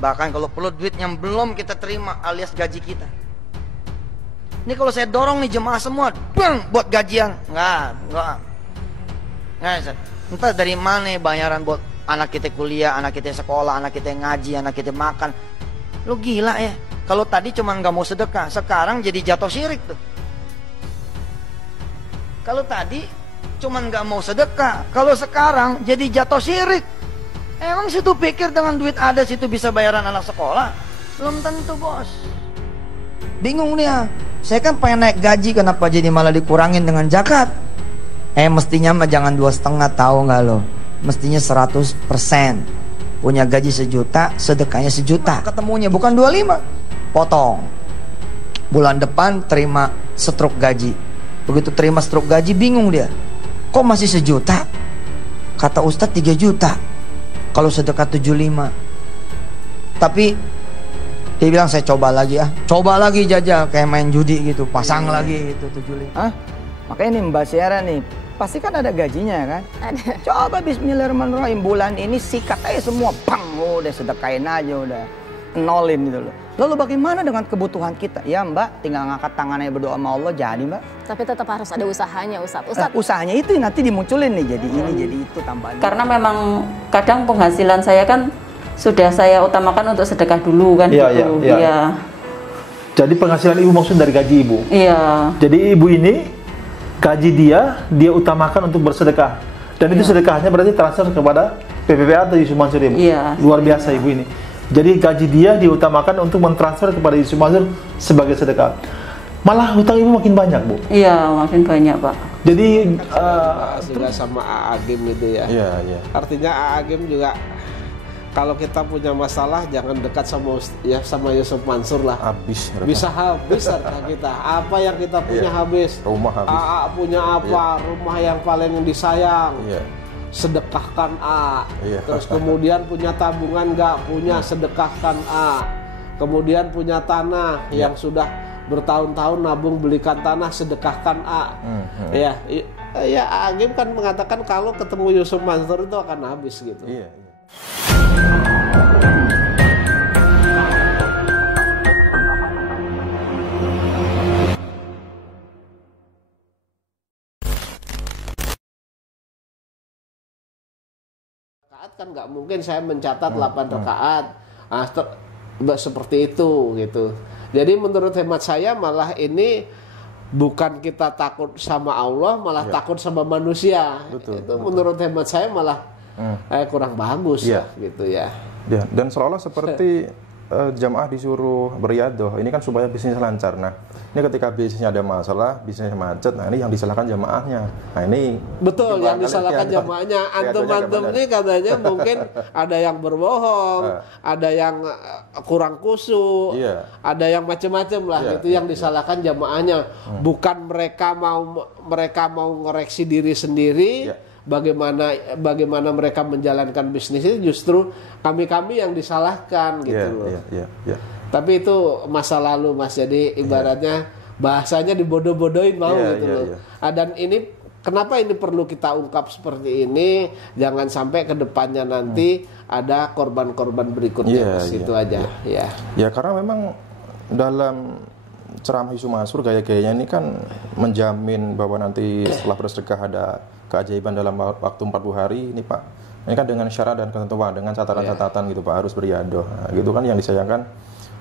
Bahkan kalau perlu duit yang belum kita terima alias gaji kita. Ini kalau saya dorong nih jemaah semua, bang, buat gajian. Enggak. Entah dari mana bayaran buat anak kita kuliah, anak kita sekolah, anak kita ngaji, anak kita makan. Lu gila ya. Kalau tadi cuman nggak mau sedekah, sekarang jadi jatuh syirik tuh. Kalau tadi cuman nggak mau sedekah, kalau sekarang jadi jatuh syirik. Emang situ pikir dengan duit ada situ bisa bayaran anak sekolah? Belum tentu, bos. Bingung dia. Saya kan pengen naik gaji, kenapa jadi malah dikurangin dengan zakat? Mestinya mah jangan 2,5, tahu nggak lo? Mestinya 100%. Punya gaji 1 juta, sedekahnya 1 juta. Ketemunya bukan 25. Potong. Bulan depan terima stroke gaji. Begitu terima stroke gaji bingung dia. Kok masih 1 juta? Kata Ustadz 3 juta. Kalau sedekah 75. Tapi dia bilang saya coba lagi coba lagi jajal kayak main judi gitu, pasang lagi gitu 75. Makanya nih Mbak Syara nih, pasti kan ada gajinya kan? Ada. Coba bismillahirrahmanirrahim, bulan ini sikat aja semua, pang, udah sedekahin aja udah. Nolin gitu loh. Lalu bagaimana dengan kebutuhan kita? Ya Mbak, tinggal ngangkat tangannya berdoa sama Allah jadi Mbak. Tapi tetap harus ada usahanya Ustadz. Usahanya itu nanti dimunculin nih, jadi ini jadi itu tambahan. Karena memang kadang penghasilan saya kan sudah saya utamakan untuk sedekah dulu kan. Iya. Jadi penghasilan ibu maksud dari gaji ibu. Iya. Jadi ibu ini gaji dia utamakan untuk bersedekah. Dan itu sedekahnya berarti transfer kepada PPPA atau Yusuf Mansur ibu. Iya. Luar biasa ibu ini. Jadi gaji dia diutamakan untuk mentransfer kepada Yusuf Mansur sebagai sedekah. Malah hutang ibu makin banyak bu. Iya, makin banyak pak. Jadi juga sama Agim itu ya. Iya. Artinya Agim juga kalau kita punya masalah jangan dekat sama Yusuf Mansur lah. Habis. Bisa habis harta kita. Apa yang kita punya habis. Rumah habis. AA punya apa? Rumah yang paling disayang. Iya. Sedekahkan A. Iya. Terus kemudian punya tabungan nggak punya, sedekahkan A. Kemudian punya tanah yang sudah bertahun-tahun nabung belikan tanah, sedekahkan A. Ya Agim kan mengatakan kalau ketemu Yusuf Mansur itu akan habis gitu. Iya. Kan nggak mungkin saya mencatat 8 rakaat seperti itu gitu. Jadi menurut hemat saya malah ini bukan kita takut sama Allah, malah takut sama manusia. Betul. Menurut hemat saya malah kurang bagus gitu ya. Dan seolah-olah seperti jamaah disuruh beriadoh, ini kan supaya bisnis lancar. Nah, ini ketika bisnisnya ada masalah, bisnisnya macet, nah ini yang disalahkan jamaahnya. Nah ini betul yang disalahkan jamaahnya. Antum-antum ini katanya mungkin ada yang berbohong, ada yang kurang khusyuk, ada yang macam-macam lah. Itu yang disalahkan jamaahnya. Bukan mereka mau ngoreksi diri sendiri. Bagaimana mereka menjalankan bisnis itu, justru kami yang disalahkan gitu loh. Tapi itu masa lalu Mas, jadi ibaratnya bahasanya dibodoh-bodohin gitu loh. Dan ini kenapa ini perlu kita ungkap seperti ini, jangan sampai ke depannya nanti ada korban-korban berikutnya Mas, itu aja. Ya karena memang dalam ceramah Yusuf Mansur gaya-gayanya ini kan menjamin bahwa nanti setelah bersedekah ada keajaiban dalam waktu 40 hari ini Pak. Ini kan dengan syarat dan ketentuan, dengan catatan-catatan gitu Pak, harus beriadoh. Nah, gitu kan yang disayangkan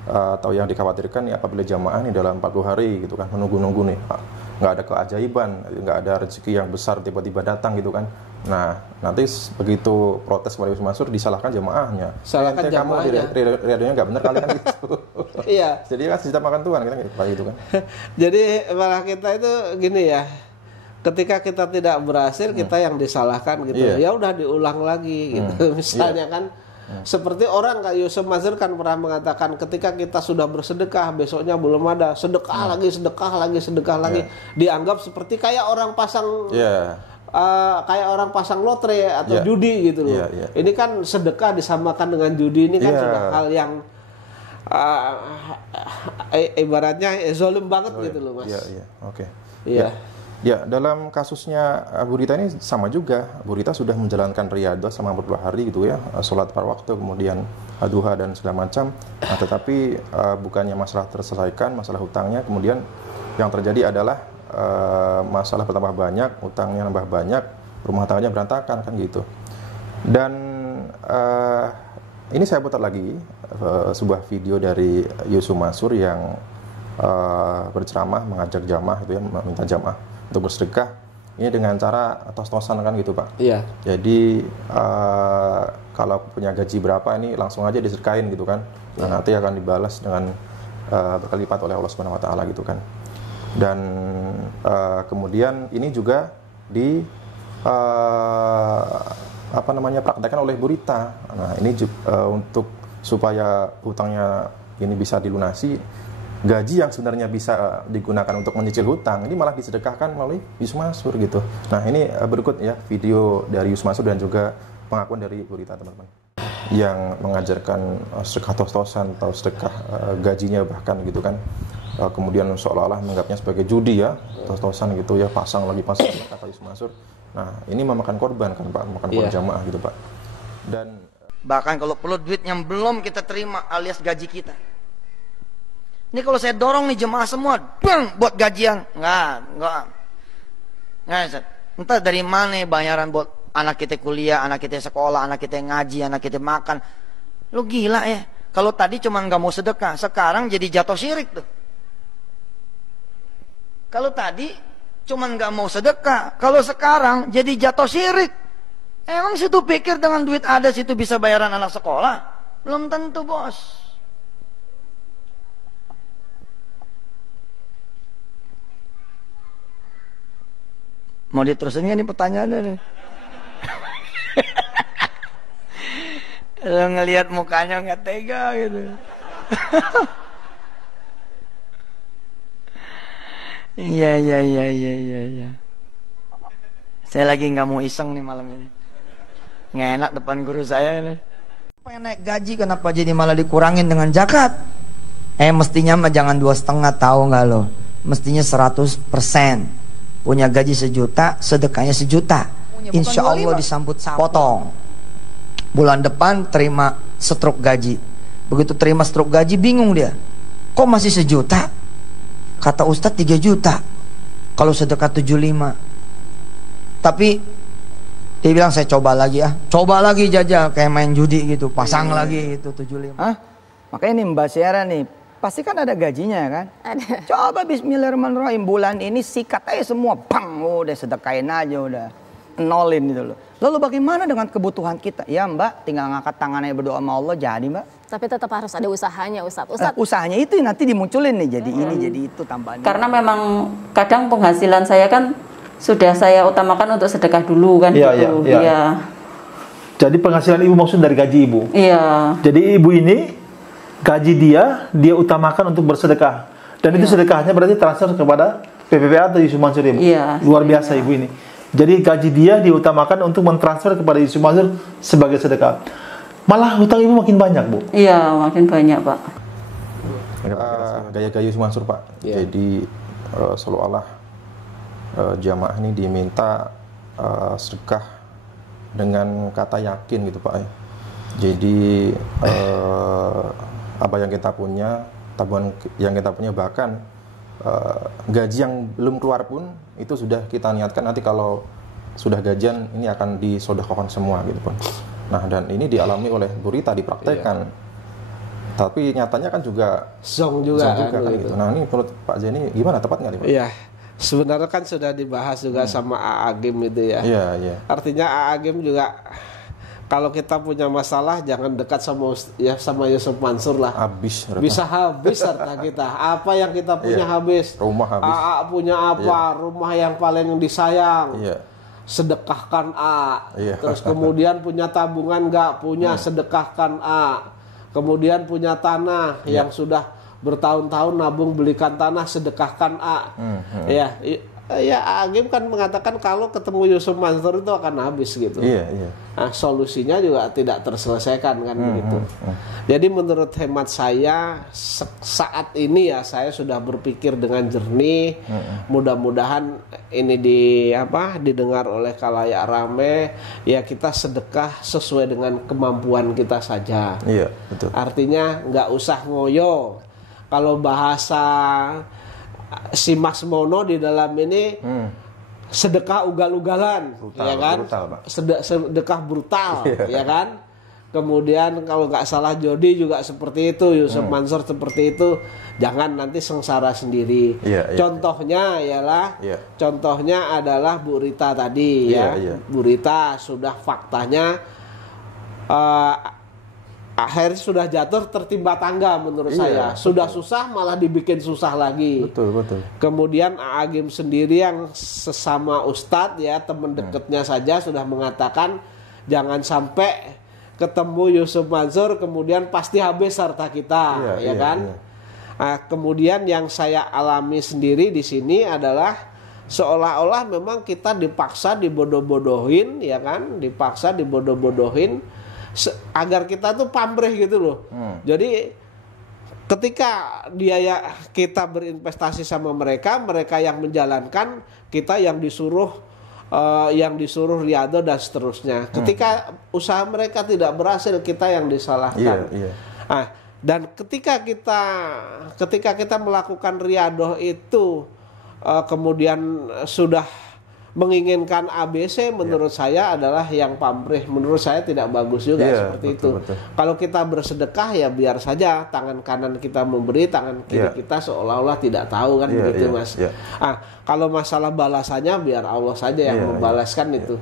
atau yang dikhawatirkan nih apabila jamaah nih dalam 40 hari gitu kan menunggu-nunggu nih Pak. Nggak ada keajaiban, nggak ada rezeki yang besar tiba-tiba datang gitu kan. Nah, nanti begitu protes kepada Yusuf Mansur disalahkan jamaahnya. Salahkan jamaahnya. Riadohnya nggak benar kali kan gitu. Iya. Jadi kan sejak makan Tuhan kita gitu kan. Jadi malah kita itu gini ya. Ketika kita tidak berhasil, kita yang disalahkan gitu. Ya udah diulang lagi gitu. Misalnya kan seperti orang kayak Yusuf Mansur kan pernah mengatakan ketika kita sudah bersedekah, besoknya belum ada, sedekah lagi. Dianggap seperti kayak orang pasang kayak orang pasang lotre atau judi gitu loh. Ini kan sedekah disamakan dengan judi, ini kan sudah hal yang ibaratnya zolim banget gitu loh Mas. Oke. Iya. Ya, dalam kasusnya Bu Rita ini sama juga. Bu Rita sudah menjalankan riyadhah selama 40 hari gitu ya, sholat par waktu, kemudian duha dan segala macam. Nah, tetapi bukannya masalah terselesaikan, masalah hutangnya, kemudian yang terjadi adalah masalah bertambah banyak, hutangnya nambah banyak, rumah tangganya berantakan kan gitu. Dan ini saya putar lagi sebuah video dari Yusuf Mansur yang berceramah, mengajak jamaah itu ya, meminta jamaah untuk bersedekah ini dengan cara tos-tosan kan gitu Pak. Iya. Jadi kalau punya gaji berapa ini langsung aja disedekahin gitu kan. Nah, nanti akan dibalas dengan berkali lipat oleh Allah Subhanahu wa taala gitu kan. Dan kemudian ini juga di praktekkan oleh Bu Rita. Nah, ini untuk supaya hutangnya ini bisa dilunasi, gaji yang sebenarnya bisa digunakan untuk menyicil hutang ini malah disedekahkan melalui Yusuf Mansur gitu. Nah, ini berikut ya video dari Yusuf Mansur dan juga pengakuan dari Bu Rita teman-teman yang mengajarkan sedekah tos-tosan atau sedekah gajinya bahkan gitu kan. Kemudian seolah-olah menganggapnya sebagai judi ya, tos-tosan gitu ya, pasang lagi pasang kata Yusuf Mansur. Nah, ini memakan korban kan Pak, memakan korban jamaah gitu Pak. Dan bahkan kalau perlu duit yang belum kita terima alias gaji kita. Ini kalau saya dorong nih jemaah semua, bang, buat gajian, enggak, Ustaz. Entah dari mana bayaran buat anak kita kuliah, anak kita sekolah, anak kita ngaji, anak kita makan. Lu gila ya? Kalau tadi cuma nggak mau sedekah, sekarang jadi jatuh syirik tuh. Kalau tadi cuma nggak mau sedekah, kalau sekarang jadi jatuh syirik. Emang situ pikir dengan duit ada situ bisa bayaran anak sekolah? Belum tentu bos. Mau diterusin nggak nih pertanyaannya nih? Lo ngelihat mukanya nggak tega gitu. Iya. Saya lagi nggak mau iseng nih malam ini. Nggak enak depan guru saya ini. Pengen naik gaji kenapa jadi malah dikurangin dengan zakat? Mestinya mah jangan 2,5 tahu nggak lo? Mestinya 100%. Punya gaji 1 juta, sedekahnya 1 juta. Insya Allah disambut potong. Bulan depan terima stroke gaji. Begitu terima stroke gaji bingung dia. Kok masih 1 juta? Kata Ustadz 3 juta. Kalau sedekah 75. Tapi dia bilang saya coba lagi ya. Coba lagi jajal kayak main judi gitu. Pasang lagi itu 75. Makanya nih Mbak Syara nih. Pasti kan ada gajinya kan? Ada. Coba bismillahirrahmanirrahim. Bulan ini sikat aja semua. Bang, udah sedekain aja udah. Nolin gitu loh. Lalu bagaimana dengan kebutuhan kita? Ya Mbak, tinggal ngangkat tangannya berdoa sama Allah jadi Mbak. Tapi tetap harus ada usahanya Ustadz. Usahanya itu nanti dimunculin nih. Jadi ini jadi itu tambahannya. Karena memang kadang penghasilan saya kan sudah saya utamakan untuk sedekah dulu kan gitu. Iya. Jadi penghasilan ibu maksud dari gaji ibu? Iya. Jadi ibu ini gaji dia utamakan untuk bersedekah. Dan itu sedekahnya berarti transfer kepada PPPA atau Yusuf Mansur ibu. Iya. Luar biasa ibu ini. Jadi gaji dia diutamakan untuk mentransfer kepada Yusuf Mansur sebagai sedekah. Malah hutang ibu makin banyak bu. Iya, makin banyak Pak. Gaya-gaya Yusuf Mansur Pak. Jadi seolah-olah jamaah ini diminta sedekah dengan kata yakin gitu Pak. Jadi apa yang kita punya, tabungan yang kita punya, bahkan gaji yang belum keluar pun itu sudah kita niatkan nanti kalau sudah gajian ini akan disedekahkan semua gitu pun. Nah, dan ini dialami oleh Bu Rita, dipraktekkan. Tapi nyatanya kan juga zong juga kan gitu. Nah, ini menurut Pak Zeni gimana, tepat nggak nih Pak? Iya. Sebenarnya kan sudah dibahas juga sama Agim itu ya. Iya. Artinya Agim juga kalau kita punya masalah jangan dekat sama Yusuf Mansur lah. Bisa habis harta kita. Apa yang kita punya habis. Rumah habis. AA punya apa? Rumah yang paling disayang. Sedekahkan A. Terus kemudian punya tabungan nggak punya, sedekahkan A. Kemudian punya tanah yang sudah bertahun-tahun nabung belikan tanah, sedekahkan A. Ya, ya Agim kan mengatakan kalau ketemu Yusuf Mansur itu akan habis gitu. Nah, solusinya juga tidak terselesaikan kan begitu. Jadi menurut hemat saya saat ini ya saya sudah berpikir dengan jernih. Mudah-mudahan ini didengar oleh khalayak rame. Ya kita sedekah sesuai dengan kemampuan kita saja. Iya, betul. Artinya nggak usah ngoyo. Kalau bahasa si Mas Mono di dalam ini sedekah ugal-ugalan, ya kan? Brutal, sedekah brutal, ya kan? Kemudian kalau nggak salah Jody juga seperti itu, Yusuf Mansur seperti itu. Jangan nanti sengsara sendiri. Contohnya contohnya adalah Bu Rita tadi Bu Rita sudah faktanya akhirnya sudah jatuh tertimpa tangga menurut saya. Sudah susah malah dibikin susah lagi. Betul. Kemudian Agim sendiri yang sesama ustadz ya, teman dekatnya saja sudah mengatakan jangan sampai ketemu Yusuf Mansur kemudian pasti habis harta kita, kan? Nah, kemudian yang saya alami sendiri di sini adalah seolah-olah memang kita dipaksa dibodoh-bodohin, ya kan? Dipaksa dibodoh-bodohin agar kita tuh pamrih gitu loh. Jadi ketika kita berinvestasi sama mereka yang menjalankan, kita yang disuruh riado dan seterusnya. Ketika usaha mereka tidak berhasil, kita yang disalahkan. Nah, dan ketika kita melakukan riado itu kemudian sudah menginginkan ABC, menurut saya adalah yang pamrih. Menurut saya tidak bagus juga seperti itu. Kalau kita bersedekah ya biar saja tangan kanan kita memberi, tangan kiri kita seolah-olah tidak tahu kan begitu Mas. Kalau masalah balasannya biar Allah saja yang membalaskan itu.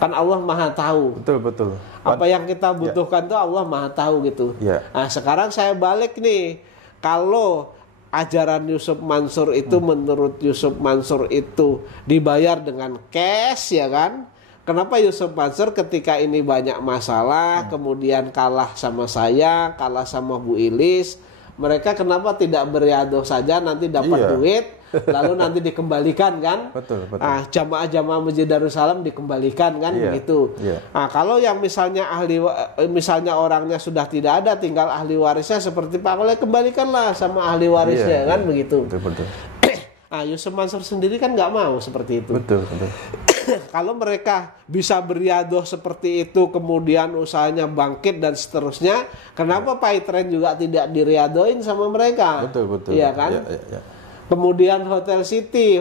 Kan Allah Maha tahu. Betul. Apa yang kita butuhkan tuh Allah Maha tahu gitu. Nah, sekarang saya balik nih. Kalau ajaran Yusuf Mansur itu menurut Yusuf Mansur itu dibayar dengan cash, ya kan? Kenapa Yusuf Mansur ketika ini banyak masalah kemudian kalah sama saya, kalah sama Bu Ilis, mereka kenapa tidak beriadoh saja nanti dapat duit lalu nanti dikembalikan kan? Betul. Jamaah-jamaah Masjid Darussalam dikembalikan kan begitu. Nah, kalau yang misalnya orangnya sudah tidak ada, tinggal ahli warisnya seperti Pak Oleh, kembalikanlah sama ahli warisnya kan begitu. Betul. Nah, Yusuf Mansur sendiri kan nggak mau seperti itu. Betul. Kalau mereka bisa beriadoh seperti itu, kemudian usahanya bangkit dan seterusnya, kenapa Pak Itren juga tidak diriadoin sama mereka? Betul. Iya kan? Kemudian Hotel City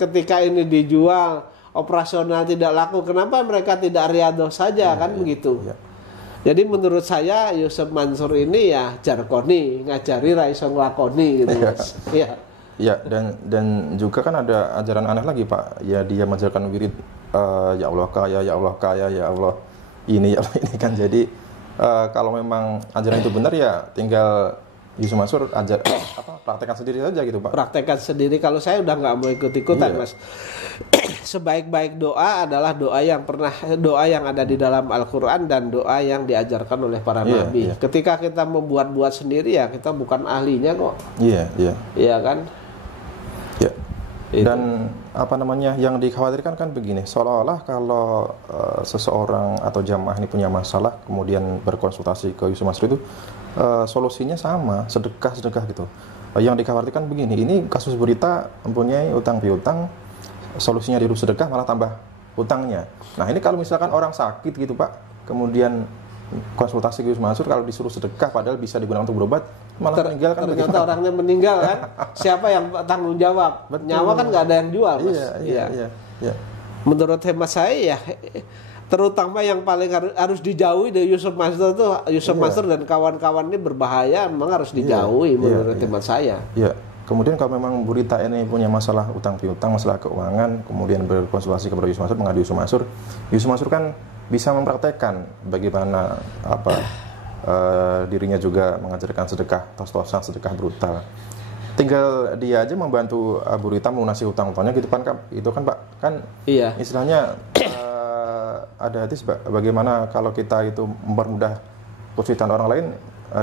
ketika ini dijual operasional tidak laku, kenapa mereka tidak riadoh saja kan begitu? Jadi menurut saya Yusuf Mansur ini ya jarkoni, ngajari raiso nglakoni gitu Mas. Ya, dan juga kan ada ajaran aneh lagi Pak. Ya dia mengajarkan wirid ya Allah kaya, ya Allah kaya, ya Allah ini, ya Allah ini kan. Jadi kalau memang ajaran itu benar ya tinggal Yusuf Mansur praktekkan sendiri saja gitu Pak. Praktekkan sendiri. Kalau saya udah nggak mau ikut-ikutan Mas. Sebaik-baik doa adalah doa yang ada di dalam Al-Quran dan doa yang diajarkan oleh para nabi. Ketika kita membuat-buat sendiri ya kita bukan ahlinya kok. Iya kan? Dan yang dikhawatirkan kan begini, seolah-olah kalau seseorang atau jamaah ini punya masalah kemudian berkonsultasi ke Yusuf Mansur itu solusinya sama, sedekah gitu. Yang dikhawatirkan begini, ini kasus berita mempunyai utang piutang, solusinya disuruh sedekah malah tambah utangnya. Nah ini kalau misalkan orang sakit gitu Pak, kemudian konsultasi ke Yusuf Mansur, kalau disuruh sedekah padahal bisa digunakan untuk berobat, malah meninggal kan? Ternyata orangnya meninggal kan? Siapa yang tanggung jawab? Nyawa kan nggak ada yang jual Mas. Iya. Menurut hemat saya ya, terutama yang paling harus dijauhi dari Yusuf Mansur itu Mansur dan kawan-kawan ini berbahaya, memang harus dijauhi menurut hemat saya. Kemudian kalau memang Bu Rita ini punya masalah utang piutang, masalah keuangan, kemudian berkonsultasi kepada Yusuf Mansur, mengadu Yusuf Mansur kan bisa mempraktekkan bagaimana dirinya juga mengajarkan sedekah tos-tosan, sedekah brutal. Tinggal dia aja membantu Bu Rita melunasi utang-utangnya gitu kan, itu kan Pak, kan istilahnya ada hadis bagaimana kalau kita itu mempermudah kesulitan orang lain,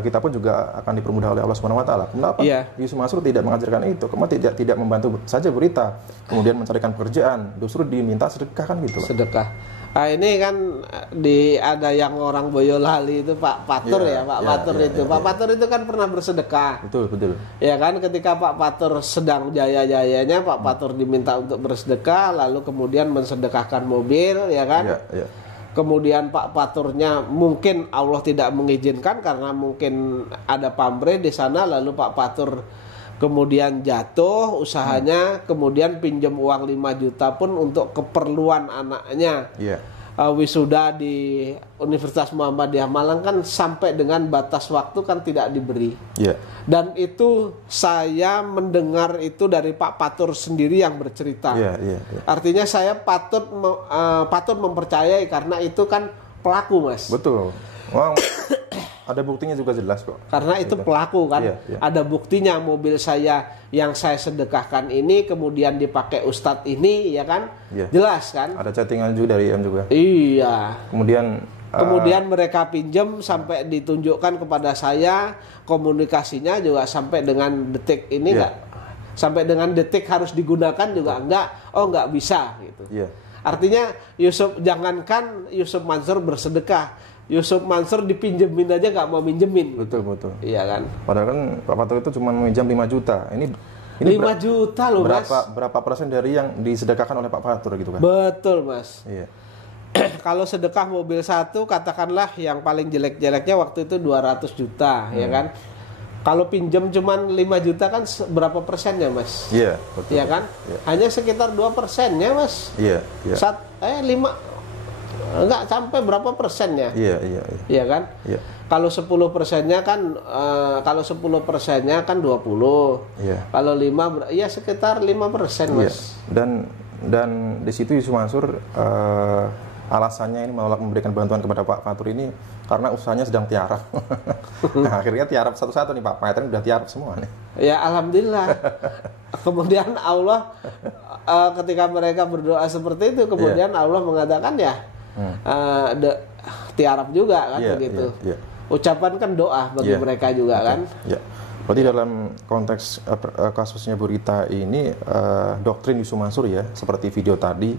kita pun juga akan dipermudah oleh Allah Subhanahu wa taala. Kenapa? Yusuf Mansur tidak mengajarkan itu. Kemudian tidak membantu saja berita, kemudian mencarikan pekerjaan, justru diminta sedekah kan gitu loh. Sedekah. Nah, ini kan ada yang orang Boyolali itu Pak Patur Pak Patur itu. Pak Patur itu kan pernah bersedekah. Betul. Ya kan, ketika Pak Patur sedang jaya-jayanya, Pak Patur diminta untuk bersedekah, lalu kemudian mensedekahkan mobil, ya kan? Kemudian Pak Paturnya mungkin Allah tidak mengizinkan karena mungkin ada pamrih di sana, lalu Pak Patur kemudian jatuh usahanya, kemudian pinjam uang 5 juta pun untuk keperluan anaknya. Wisuda di Universitas Muhammadiyah Malang kan sampai dengan batas waktu kan tidak diberi. Dan itu saya mendengar itu dari Pak Patur sendiri yang bercerita. Artinya saya patut mempercayai karena itu kan pelaku, Mas. Betul. Wow. Ada buktinya juga jelas kok. Karena itu pelaku kan. Ada buktinya mobil saya yang saya sedekahkan ini kemudian dipakai ustadz ini, ya kan? Jelas kan? Ada chattingan juga dari M juga. Iya. Kemudian mereka pinjam sampai ditunjukkan kepada saya, komunikasinya juga sampai dengan detik ini enggak. Sampai dengan detik harus digunakan juga enggak. Oh, enggak bisa gitu. Artinya jangankan Yusuf Mansur bersedekah, Yusuf Mansur dipinjemin aja nggak mau minjemin. Betul. Iya kan. Padahal kan Pak Patur itu cuma meminjam 5 juta. Ini 5 juta loh, Mas. Berapa persen dari yang disedekahkan oleh Pak Patur gitu kan? Betul, Mas. Kalau sedekah mobil satu, katakanlah yang paling jelek-jeleknya waktu itu 200 juta, ya kan? Kalau pinjam cuman 5 juta kan berapa persennya, Mas? Betul. Iya kan? Hanya sekitar 2%-nya, Mas. 5 enggak sampai berapa persennya? Iya kan? Kalau 10%-nya kan 20. Kalau 5 ya sekitar 5%, Mas. Dan di situ Yusuf Mansur alasannya ini menolak memberikan bantuan kepada Pak Patur ini karena usahanya sedang tiarap. Nah, akhirnya tiarap satu-satu nih, Pak Patur udah tiarap semua nih. Ya alhamdulillah. Kemudian Allah ketika mereka berdoa seperti itu, kemudian Allah mengatakan tiarap juga kan begitu. Ucapan kan doa bagi mereka juga kan. Berarti dalam konteks kasusnya Bu Rita ini doktrin Yusuf Mansur ya, seperti video tadi